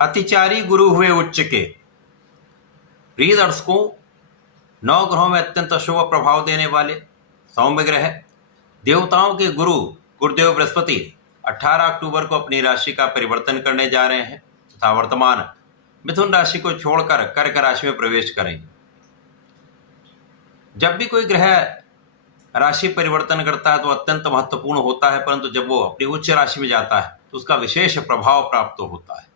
अतिचारी गुरु हुए उच्च के। प्रिय दर्शकों, 9 ग्रहों में अत्यंत शुभ प्रभाव देने वाले सौम्य ग्रह देवताओं के गुरु गुरुदेव बृहस्पति 18 अक्टूबर को अपनी राशि का परिवर्तन करने जा रहे हैं तथा वर्तमान मिथुन राशि को छोड़कर कर्क राशि में प्रवेश करेंगे। जब भी कोई ग्रह राशि परिवर्तन करता है तो अत्यंत महत्वपूर्ण होता है, परंतु जब वो अपनी उच्च राशि में जाता है तो उसका विशेष प्रभाव प्राप्त होता है।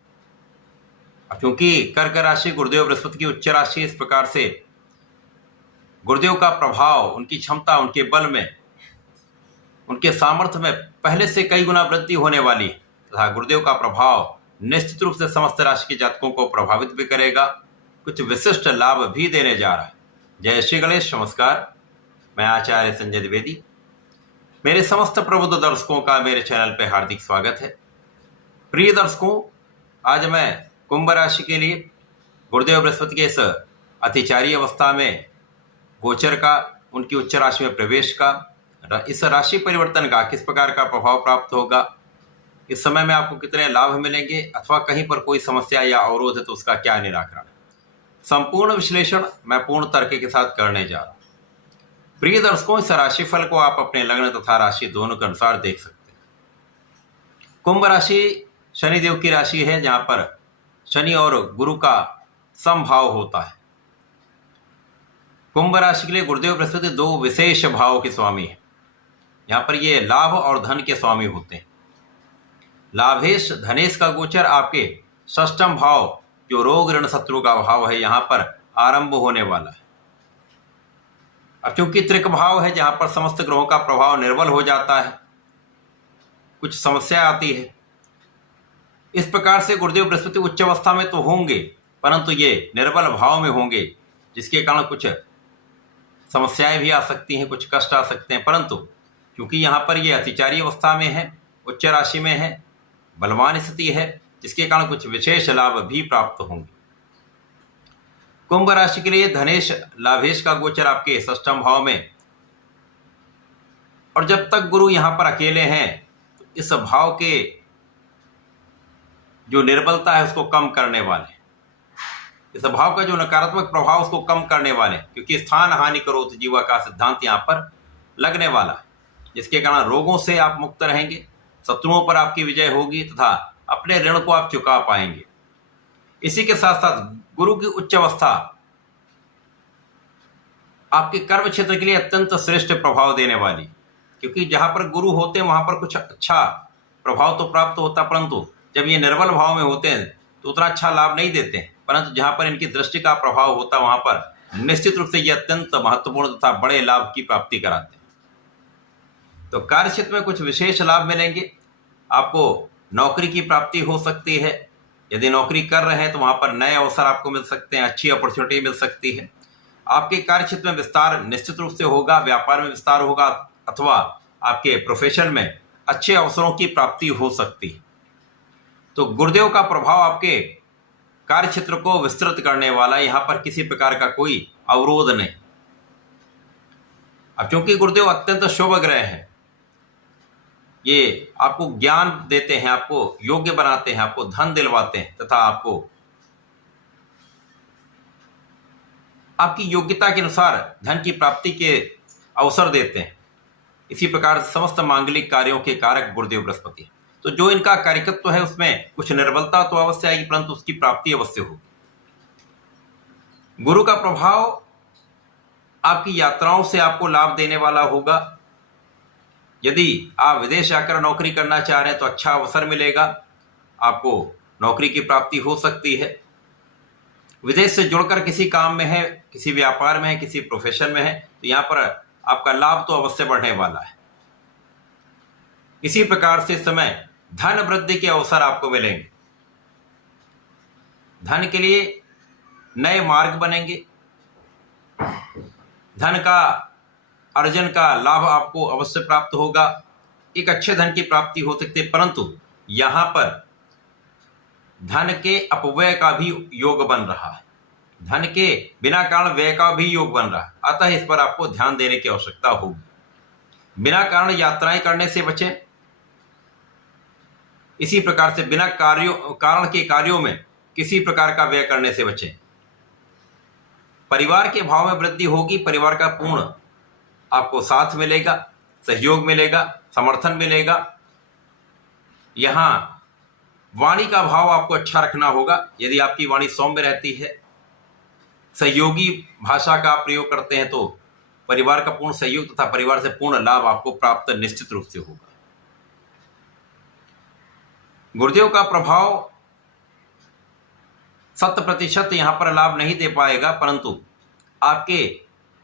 क्योंकि कर्क राशि गुरुदेव बृहस्पति की उच्च राशि, इस प्रकार से गुरुदेव का प्रभाव, उनकी क्षमता, उनके बल में, उनके सामर्थ्य में पहले से कई गुना वृद्धि होने वाली है तथा गुरुदेव का प्रभाव निश्चित रूप से समस्त राशि के जातकों को प्रभावित भी करेगा, कुछ विशिष्ट लाभ भी देने जा रहा है। जय श्री गणेश। नमस्कार, मैं आचार्य संजय द्विवेदी। मेरे समस्त प्रबुद्ध दर्शकों का मेरे चैनल पर हार्दिक स्वागत है। प्रिय दर्शकों, आज मैं कुंभ राशि के लिए गुरुदेव बृहस्पति के इस अतिचारी अवस्था में गोचर का, उनकी उच्च राशि में प्रवेश का, इस राशि परिवर्तन का किस प्रकार का प्रभाव प्राप्त होगा, इस समय में आपको कितने लाभ मिलेंगे अथवा कहीं पर कोई समस्या या अवरोध है तो उसका क्या निराकरण, संपूर्ण विश्लेषण मैं पूर्ण तर्क के साथ करने जा रहा हूं। प्रिय दर्शकों, इस राशिफल को आप अपने लग्न तथा राशि दोनों के अनुसार देख सकते हैं। कुंभ राशि शनिदेव की राशि है, जहां पर शनि और गुरु का समभाव होता है। कुंभ राशि के लिए गुरुदेव बृहस्पति 2 विशेष भावों के स्वामी हैं। यहाँ पर ये लाभ और धन के स्वामी होते हैं। लाभेश धनेश का गोचर आपके षष्ठम भाव, जो रोग ऋण शत्रु का भाव है, यहाँ पर आरंभ होने वाला है। अब चूंकि त्रिक भाव है, जहाँ पर समस्त ग्रहों का प्रभाव निर्बल हो जाता है, कुछ समस्या आती है। इस प्रकार से गुरुदेव बृहस्पति उच्च अवस्था में तो होंगे, परंतु ये निर्बल भाव में होंगे, जिसके कारण कुछ समस्याएं भी आ सकती हैं, कुछ कष्ट आ सकते हैं। परंतु क्योंकि यहाँ पर ये अतिचारी अवस्था में है, उच्च राशि में है, बलवान स्थिति है, जिसके कारण कुछ विशेष लाभ भी प्राप्त होंगे। कुंभ राशि के लिए धनेश लाभेश का गोचर आपके षष्ठम भाव में, और जब तक गुरु यहाँ पर अकेले हैं तो इस भाव के जो निर्बलता है उसको कम करने वाले, इस भाव का जो नकारात्मक प्रभाव उसको कम करने वाले, क्योंकि स्थान हानि करोति जीवा का सिद्धांत यहाँ पर लगने वाला है, जिसके कारण रोगों से आप मुक्त रहेंगे, शत्रुओं पर आपकी विजय होगी तथा अपने ऋण को आप चुका पाएंगे। इसी के साथ साथ गुरु की उच्च अवस्था आपके कर्म क्षेत्र के लिए अत्यंत श्रेष्ठ प्रभाव देने वाली, क्योंकि जहां पर गुरु होते हैं वहां पर कुछ अच्छा प्रभाव तो प्राप्त होता, परंतु जब ये निर्बल भाव में होते हैं तो उतना अच्छा लाभ नहीं देते हैं। परंतु जहां पर इनकी दृष्टि का प्रभाव होता है वहां पर निश्चित रूप से ये अत्यंत महत्वपूर्ण तथा बड़े लाभ की प्राप्ति कराते हैं। तो कार्य क्षेत्र में कुछ विशेष लाभ मिलेंगे। आपको नौकरी की प्राप्ति हो सकती है। यदि नौकरी कर रहे हैं तो वहां पर नए अवसर आपको मिल सकते हैं, अच्छी अपॉर्चुनिटी मिल सकती है। आपके कार्य क्षेत्र में विस्तार निश्चित रूप से होगा, व्यापार में विस्तार होगा, अथवा आपके प्रोफेशन में अच्छे अवसरों की प्राप्ति हो सकती है। तो गुरुदेव का प्रभाव आपके कार्य क्षेत्र को विस्तृत करने वाला, यहाँ पर किसी प्रकार का कोई अवरोध नहीं। अब क्योंकि गुरुदेव अत्यंत शुभ ग्रह हैं, ये आपको ज्ञान देते हैं, आपको योग्य बनाते हैं, आपको धन दिलवाते हैं तथा आपको आपकी योग्यता के अनुसार धन की प्राप्ति के अवसर देते हैं। इसी प्रकार समस्त मांगलिक कार्यों के कारक गुरुदेव बृहस्पति हैं। तो जो इनका कार्यकत्व है उसमें कुछ निर्बलता तो अवश्य आएगी, परंतु उसकी प्राप्ति अवश्य होगी। गुरु का प्रभाव आपकी यात्राओं से आपको लाभ देने वाला होगा। यदि आप विदेश जाकर नौकरी करना चाह रहे हैं तो अच्छा अवसर मिलेगा, आपको नौकरी की प्राप्ति हो सकती है। विदेश से जुड़कर किसी काम में है, किसी व्यापार में है, किसी प्रोफेशन में है, तो यहाँ पर आपका लाभ तो अवश्य बढ़ने वाला है। इसी प्रकार से इस समय धन वृद्धि के अवसर आपको मिलेंगे। धन के लिए नए मार्ग बनेंगे, धन का अर्जन का लाभ आपको अवश्य प्राप्त होगा। एक अच्छे धन की प्राप्ति हो सकती है, परंतु यहां पर धन के अपव्यय का भी योग बन रहा है, धन के बिना कारण व्यय का भी योग बन रहा है। अतः इस पर आपको ध्यान देने की आवश्यकता होगी। बिना कारण यात्राएं करने से बचें। इसी प्रकार से बिना कारण के कार्यों में किसी प्रकार का व्यय करने से बचें। परिवार के भाव में वृद्धि होगी, परिवार का पूर्ण आपको साथ मिलेगा, सहयोग मिलेगा, समर्थन मिलेगा। यहां वाणी का भाव आपको अच्छा रखना होगा। यदि आपकी वाणी सौम्य रहती है, सहयोगी भाषा का आप प्रयोग करते हैं, तो परिवार का पूर्ण सहयोग तथा परिवार से पूर्ण लाभ आपको प्राप्त निश्चित रूप से होगा। गुरुदेव का प्रभाव 100% यहां पर लाभ नहीं दे पाएगा, परंतु आपके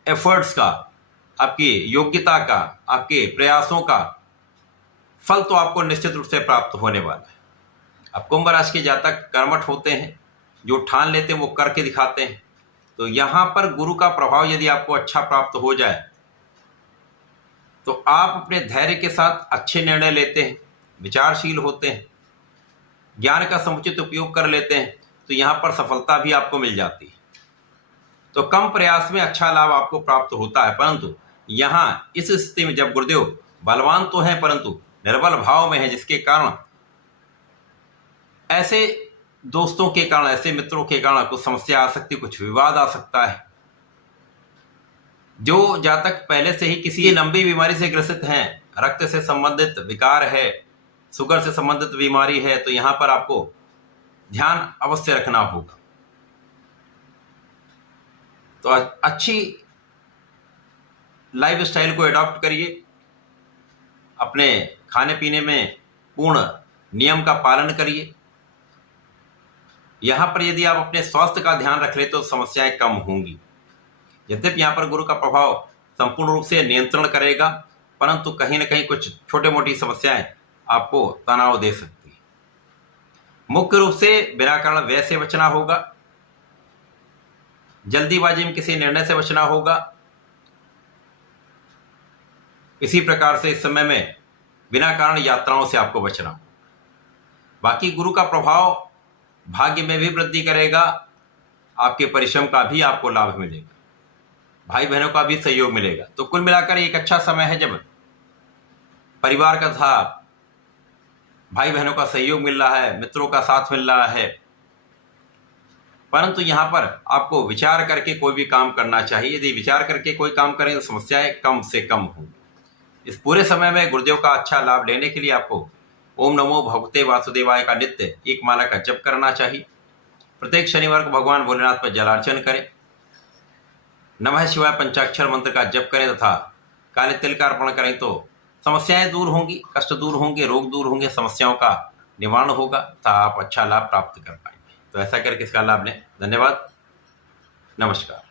एफर्ट्स का, आपकी योग्यता का, आपके प्रयासों का फल तो आपको निश्चित रूप से प्राप्त होने वाला है। अब कुंभ राशि के जातक कर्मठ होते हैं, जो ठान लेते हैं वो करके दिखाते हैं। तो यहां पर गुरु का प्रभाव यदि आपको अच्छा प्राप्त हो जाए तो आप अपने धैर्य के साथ अच्छे निर्णय लेते हैं, विचारशील होते हैं, ज्ञान का समुचित उपयोग कर लेते हैं, तो यहां पर सफलता भी आपको मिल जाती है। तो कम प्रयास में अच्छा लाभ आपको प्राप्त होता है। परंतु यहां इस स्थिति में जब गुरुदेव बलवान तो हैं परंतु निर्बल भाव में है, जिसके कारण ऐसे दोस्तों के कारण, ऐसे मित्रों के कारण कुछ समस्या आ सकती, कुछ विवाद आ सकता है। जो जातक पहले से ही किसी लंबी बीमारी से ग्रसित हैं, रक्त से संबंधित विकार है, शुगर से संबंधित बीमारी है, तो यहां पर आपको ध्यान अवश्य रखना होगा। तो अच्छी लाइफस्टाइल को अडॉप्ट करिए, अपने खाने पीने में पूर्ण नियम का पालन करिए। यहां पर यदि आप अपने स्वास्थ्य का ध्यान रख ले तो समस्याएं कम होंगी। यद्यपि यहां पर गुरु का प्रभाव संपूर्ण रूप से नियंत्रण करेगा, परंतु कहीं ना कहीं कुछ छोटे मोटी समस्याएं आपको तनाव दे सकती है। मुख्य रूप से बिना कारण व्यय से बचना होगा, जल्दीबाजी में किसी निर्णय से बचना होगा। इसी प्रकार से इस समय में बिना कारण यात्राओं से आपको बचना होगा। बाकी गुरु का प्रभाव भाग्य में भी वृद्धि करेगा, आपके परिश्रम का भी आपको लाभ मिलेगा, भाई बहनों का भी सहयोग मिलेगा। तो कुल मिलाकर एक अच्छा समय है जब परिवार का तथा भाई बहनों का सहयोग मिल रहा है, मित्रों का साथ मिल रहा है। परंतु यहां पर आपको विचार करके कोई भी काम करना चाहिए। यदि विचार करके कोई काम करें तो समस्याएं कम से कम होंगी। इस पूरे समय में गुरुदेव का अच्छा लाभ लेने के लिए आपको ओम नमो भगवते वासुदेवाय का नित्य एक माला का जप करना चाहिए। प्रत्येक शनिवार को भगवान भोलेनाथ पर जलार्चन करें, नमः शिवाय पंचाक्षर मंत्र का जप करें तथा काले तिल का अर्पण करें तो समस्याएं दूर होंगी, कष्ट दूर होंगे, रोग दूर होंगे, समस्याओं का निवारण होगा तथा आप अच्छा लाभ प्राप्त कर पाएंगे। तो ऐसा करके इसका लाभ लें। धन्यवाद, नमस्कार।